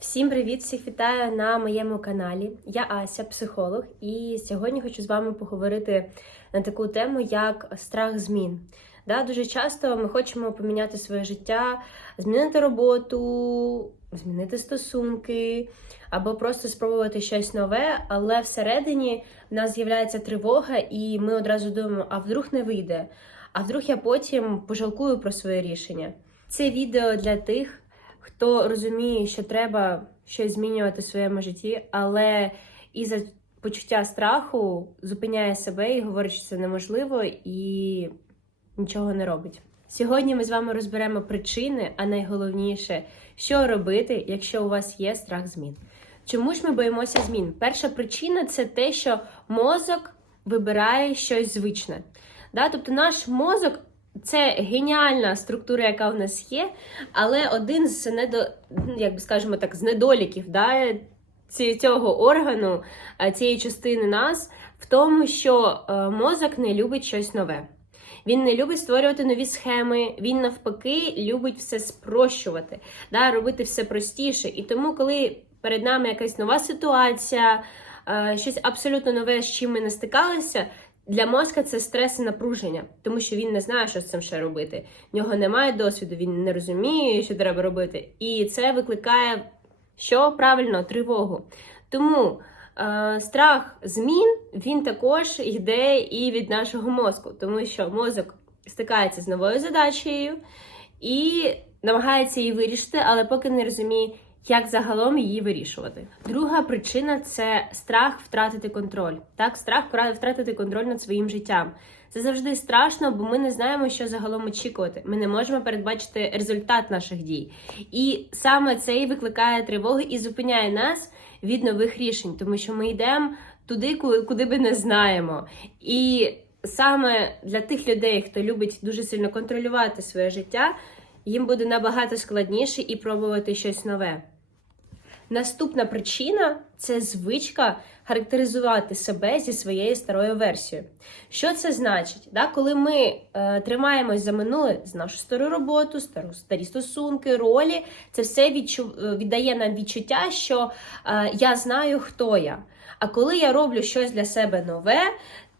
Всім привіт! Всіх вітаю на моєму каналі. Я Ася, психолог, і сьогодні хочу з вами поговорити на таку тему, як страх змін. Да, Дуже часто ми хочемо поміняти своє життя, змінити роботу, змінити стосунки або просто спробувати щось нове, але всередині в нас з'являється тривога, і ми одразу думаємо, а вдруг не вийде, а вдруг я потім пожалкую про своє рішення. Це відео для тих хто розуміє, що треба щось змінювати в своєму житті, але із-за почуття страху зупиняє себе і говорить, що це неможливо і нічого не робить. Сьогодні ми з вами розберемо причини, а найголовніше, що робити, якщо у вас є страх змін. Чому ж ми боїмося змін? Перша причина це те, що мозок вибирає щось звичне. Да? Тобто наш мозок це геніальна структура, яка в нас є, але один з недо, як би скажемо так, з недоліків да, цього органу, цієї частини нас, в тому, що е, мозок не любить щось нове. Він не любить створювати нові схеми, він навпаки любить все спрощувати, да, робити все простіше. І тому, коли перед нами якась нова ситуація, е, щось абсолютно нове, з чим ми не стикалися, для мозка це стрес і напруження, тому що він не знає, що з цим ще робити. В нього немає досвіду, він не розуміє, що треба робити. І це викликає що правильно тривогу. Тому е, страх змін він також йде і від нашого мозку, тому що мозок стикається з новою задачею і намагається її вирішити, але поки не розуміє як загалом її вирішувати. Друга причина це страх втратити контроль. Так, страх втратити контроль над своїм життям. Це завжди страшно, бо ми не знаємо, що загалом очікувати. Ми не можемо передбачити результат наших дій. І саме це і викликає тривоги і зупиняє нас від нових рішень, тому що ми йдемо туди, куди би не знаємо. І саме для тих людей, хто любить дуже сильно контролювати своє життя, їм буде набагато складніше і пробувати щось нове. Наступна причина це звичка характеризувати себе зі своєю старою версією. Що це значить? Да? Коли ми е, тримаємось за минуле, з нашу стару роботу, стару, старі стосунки, ролі, це все відчу, е, віддає нам відчуття, що е, я знаю, хто я. А коли я роблю щось для себе нове,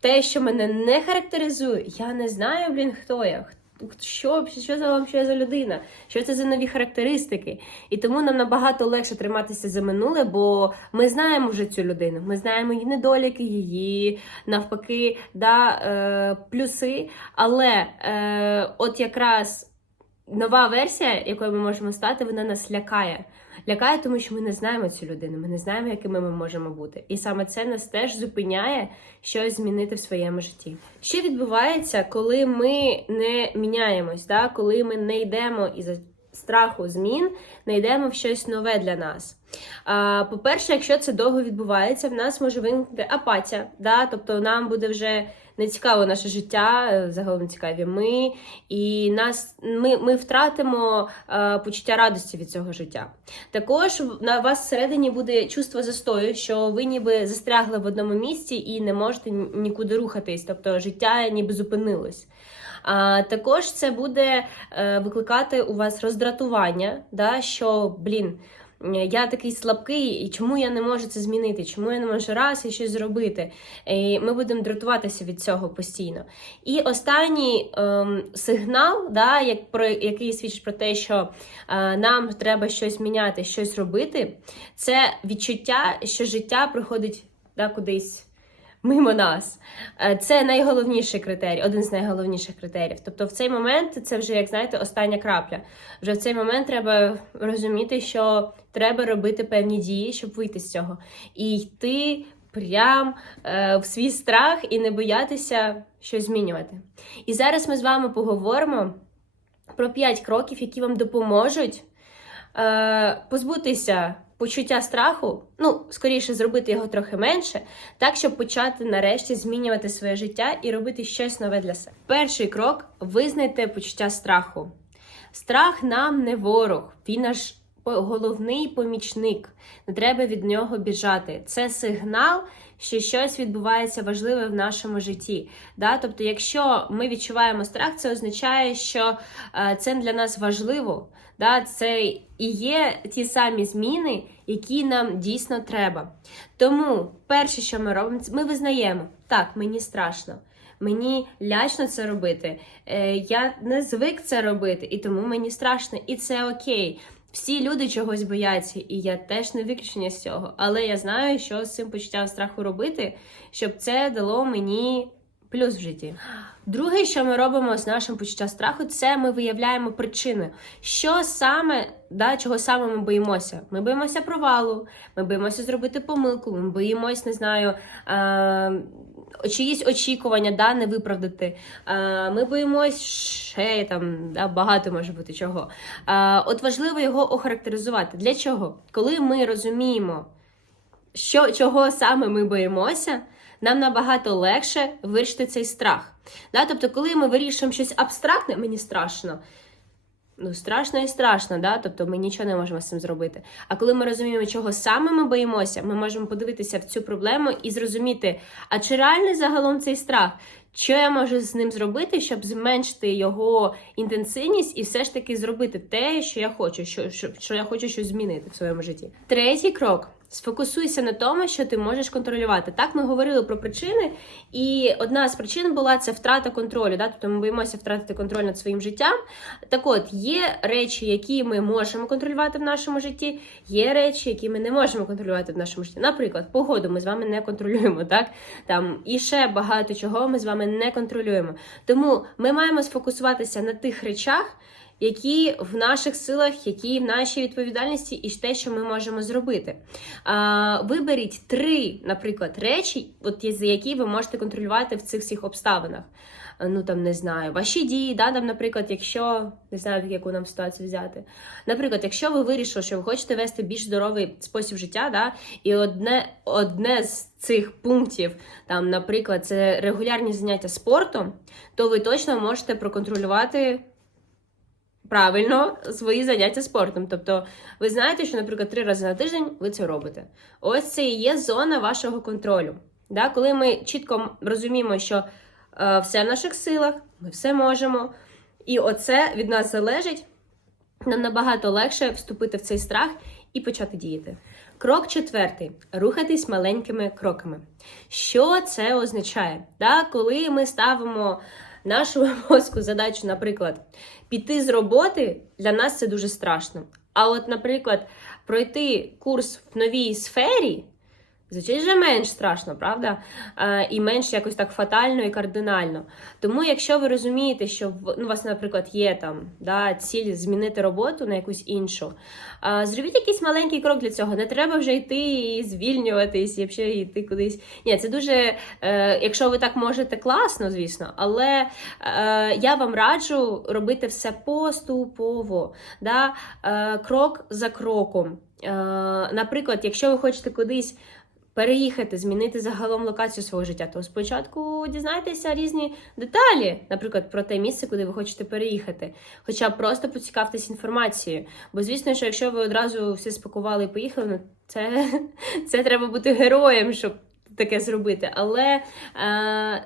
те, що мене не характеризує, я не знаю, блін, хто я що що за вам що за людина, що це за нові характеристики. І тому нам набагато легше триматися за минуле, бо ми знаємо вже цю людину. Ми знаємо її недоліки, її навпаки, да, е, плюси. Але е, от якраз нова версія, якою ми можемо стати, вона нас лякає. Лякає, тому що ми не знаємо цю людину, ми не знаємо, якими ми можемо бути. І саме це нас теж зупиняє щось змінити в своєму житті. Що відбувається, коли ми не міняємось, да? коли ми не йдемо із страху змін, не йдемо в щось нове для нас. По-перше, якщо це довго відбувається, в нас може виникнути апатія, да? тобто нам буде вже не цікаво наше життя, е, загалом цікаві ми, і нас ми ми втратимо е, почуття радості від цього життя. Також на вас всередині буде чувство застою, що ви ніби застрягли в одному місці і не можете нікуди рухатись, тобто життя ніби зупинилось. А також це буде е, викликати у вас роздратування, да, що блін я такий слабкий, і чому я не можу це змінити? Чому я не можу раз і щось зробити? І Ми будемо дратуватися від цього постійно. І останній ем, сигнал, да, як про який свідчить про те, що е, нам треба щось міняти, щось робити, це відчуття, що життя проходить да, кудись мимо нас. Е, це найголовніший критерій, один з найголовніших критеріїв. Тобто, в цей момент це вже, як знаєте, остання крапля. Вже в цей момент треба розуміти, що треба робити певні дії, щоб вийти з цього. І йти прям е, в свій страх і не боятися щось змінювати. І зараз ми з вами поговоримо про 5 кроків, які вам допоможуть е, позбутися почуття страху, ну, скоріше, зробити його трохи менше, так, щоб почати нарешті змінювати своє життя і робити щось нове для себе. Перший крок визнайте почуття страху. Страх нам не ворог, він наш головний помічник. Не треба від нього біжати. Це сигнал, що щось відбувається важливе в нашому житті. Да? Тобто, якщо ми відчуваємо страх, це означає, що це для нас важливо. Да? Це і є ті самі зміни, які нам дійсно треба. Тому перше, що ми робимо, ми визнаємо, так, мені страшно. Мені лячно це робити. Е, я не звик це робити, і тому мені страшно, і це окей. Всі люди чогось бояться, і я теж не виключення з цього. Але я знаю, що з цим почуттям страху робити, щоб це дало мені плюс в житті. Друге, що ми робимо з нашим почуттям страху, це ми виявляємо причини, що саме, да, чого саме ми боїмося. Ми боїмося провалу, ми боїмося зробити помилку, ми боїмось, не знаю, е, чиїсь очікування да, не виправдати. Е, ми боїмось ще там да, багато може бути чого. Е, от важливо його охарактеризувати. Для чого? Коли ми розуміємо, що, чого саме ми боїмося, нам набагато легше вирішити цей страх. Да? Тобто, коли ми вирішуємо щось абстрактне, мені страшно. Ну, страшно і страшно, да? тобто ми нічого не можемо з цим зробити. А коли ми розуміємо, чого саме ми боїмося, ми можемо подивитися в цю проблему і зрозуміти, а чи реальний загалом цей страх? Що я можу з ним зробити, щоб зменшити його інтенсивність і все ж таки зробити те, що я хочу, що, що, що я хочу щось змінити в своєму житті. Третій крок. Сфокусуйся на тому, що ти можеш контролювати. Так, ми говорили про причини, і одна з причин була це втрата контролю. Да? Тобто ми боїмося втратити контроль над своїм життям. Так от, є речі, які ми можемо контролювати в нашому житті, є речі, які ми не можемо контролювати в нашому житті. Наприклад, погоду ми з вами не контролюємо, так? Там і ще багато чого ми з вами не контролюємо. Тому ми маємо сфокусуватися на тих речах які в наших силах, які в нашій відповідальності, і те, що ми можемо зробити. А, Виберіть три, наприклад, речі, от за які ви можете контролювати в цих всіх обставинах. Ну там не знаю, ваші дії, да, там, наприклад, якщо не знаю, яку нам ситуацію взяти. Наприклад, якщо ви вирішили, що ви хочете вести більш здоровий спосіб життя, да, і одне, одне з цих пунктів, там, наприклад, це регулярні заняття спортом, то ви точно можете проконтролювати правильно свої заняття спортом. Тобто, ви знаєте, що, наприклад, три рази на тиждень ви це робите. Ось це і є зона вашого контролю. Да? Коли ми чітко розуміємо, що е, все в наших силах, ми все можемо, і оце від нас залежить, нам набагато легше вступити в цей страх і почати діяти. Крок четвертий рухатись маленькими кроками. Що це означає? Да? Коли ми ставимо нашому мозку задачу, наприклад, піти з роботи, для нас це дуже страшно. А от, наприклад, пройти курс в новій сфері. Звичайно, вже менш страшно, правда? Е, і менш якось так фатально і кардинально. Тому, якщо ви розумієте, що ну, у вас, наприклад, є там да, ціль змінити роботу на якусь іншу, е, зробіть якийсь маленький крок для цього. Не треба вже йти і звільнюватись, і взагалі йти кудись. Ні, це дуже, е, якщо ви так можете, класно, звісно, але я вам раджу робити все поступово, да, крок за кроком. Наприклад, якщо ви хочете кудись переїхати, змінити загалом локацію свого життя, то спочатку дізнайтеся різні деталі, наприклад, про те місце, куди ви хочете переїхати. Хоча б просто поцікавтесь інформацією. Бо, звісно, що якщо ви одразу все спакували і поїхали, ну це, це треба бути героєм, щоб таке зробити. Але е,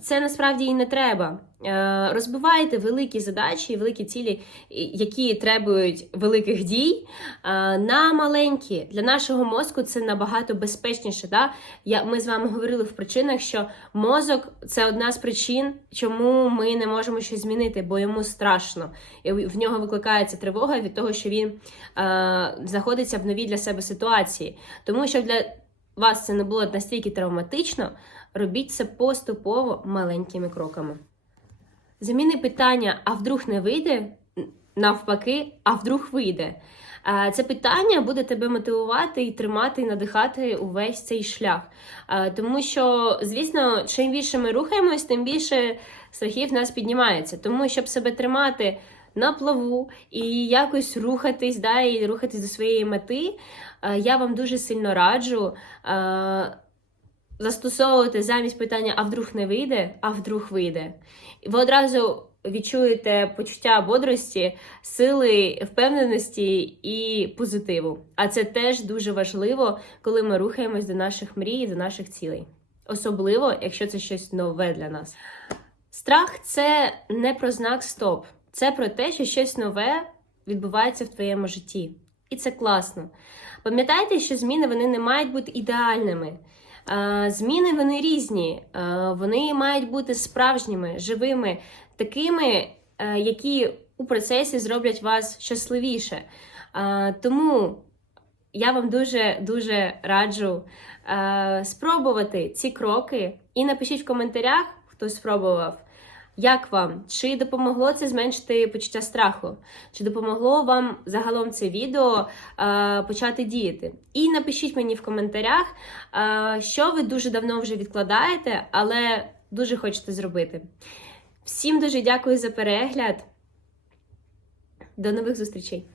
це насправді і не треба. Е, розбивайте великі задачі, великі цілі, які требують великих дій, е, на маленькі. Для нашого мозку це набагато безпечніше. Да? Я, Ми з вами говорили в причинах, що мозок це одна з причин, чому ми не можемо щось змінити, бо йому страшно. І в нього викликається тривога від того, що він е, знаходиться в новій для себе ситуації. Тому що для вас це не було настільки травматично, робіть це поступово маленькими кроками. Заміни питання, а вдруг не вийде, навпаки, а вдруг вийде. Це питання буде тебе мотивувати і тримати, і надихати увесь цей шлях. Тому що, звісно, чим більше ми рухаємось, тим більше страхів нас піднімається. Тому, щоб себе тримати на плаву і якось рухатись, да, і рухатись до своєї мети, я вам дуже сильно раджу застосовувати замість питання, а вдруг не вийде, а вдруг вийде. Ви одразу відчуєте почуття бодрості, сили, впевненості і позитиву. А це теж дуже важливо, коли ми рухаємось до наших мрій, до наших цілей. Особливо, якщо це щось нове для нас. Страх це не про знак стоп, це про те, що щось нове відбувається в твоєму житті. І це класно. Пам'ятайте, що зміни вони не мають бути ідеальними. Е, Зміни вони різні, Е, вони мають бути справжніми, живими, такими, е, які у процесі зроблять вас щасливіше. Тому я вам дуже дуже раджу спробувати ці кроки і напишіть в коментарях, хто спробував. Як вам? Чи допомогло це зменшити почуття страху? Чи допомогло вам загалом це відео е, почати діяти? І напишіть мені в коментарях, е, що ви дуже давно вже відкладаєте, але дуже хочете зробити. Всім дуже дякую за перегляд. До нових зустрічей!